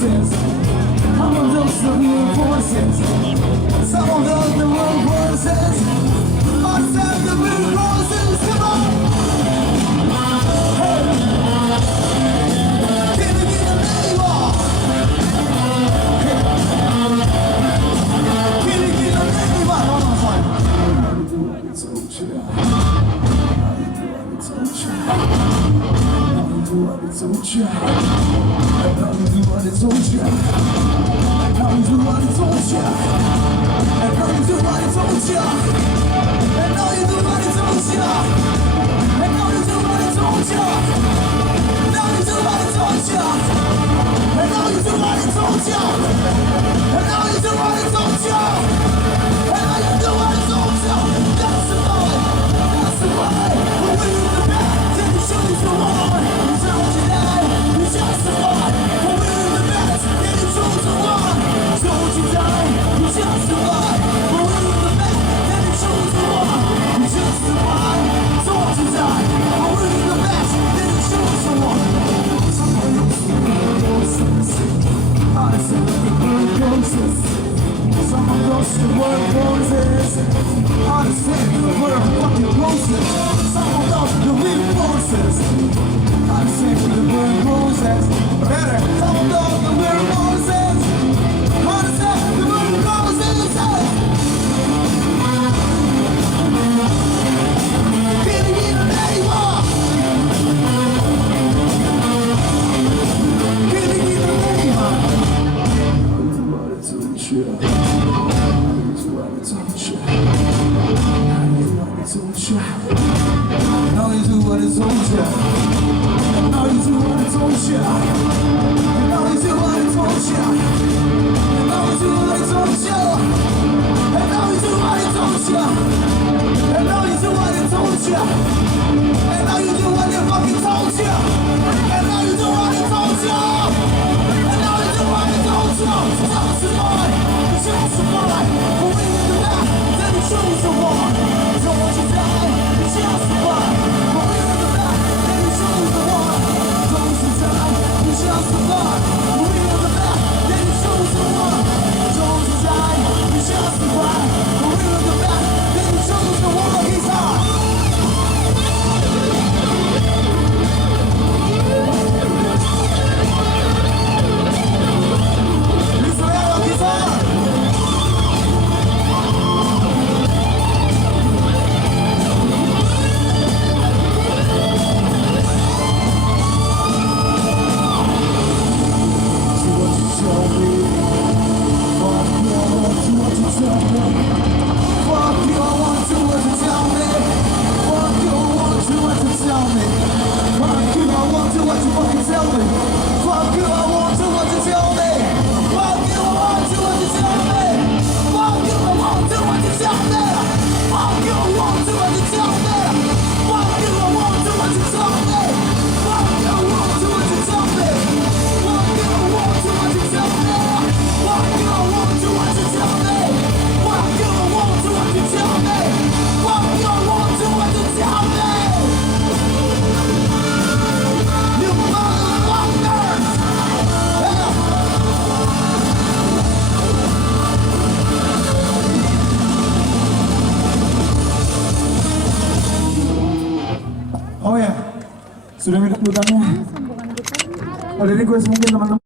voices. Some of those are real voices. Some of those the real voices. Must have the real voices. Come on. Hey. Can you get a neighbor? Can you get a neighbor? Hold on, fine. I do what I told you. I do what I told you. I do what I told you. I do what I told you. I do what I told you. I do what I told you. I know you do what I told you. I know you do what I told you. I know you do what I told you. I know you do what I told you. I know you do what I told you. I know you do what I told you. That's the boy. That's the boy. When we in the back, then you choose the one. You told you that. You just the one. When we in the back, then you choose the one. Told you die. You just the one. When we in the back, then you choose the one. You just the one. Told you die. When we in the back, then you choose the one. Someone else will be voices. I said the word voices. Some of those the word voices. I said the word fucking voices. Some of those the real voices. I said the word voices. Better. Some of those the real voices. I said the word voices. Can you get a neighbor? Can you get a neighbor? I do what I told you. I do what I told you. I do what I told you. Now you do what I told you. Now you do what I told you. Now you do what I told you. Now you do what I told you. And now you do what I told you. And now you do what I told you. And now you do what I fucking told you. And now you do what I told you. And now you do what I told you. Just the one. Just the one. When we in the back, then you choose the one. Told you die. Just the one. When we in the back, then you choose the one. Told you die. Just the one. When we in the back, then you choose the one. Told you die. Just the one. When we in the back, then you choose the one. He's hot. Oh ya, sudah minum pulutangnya. Kalau ini gue mungkin teman-teman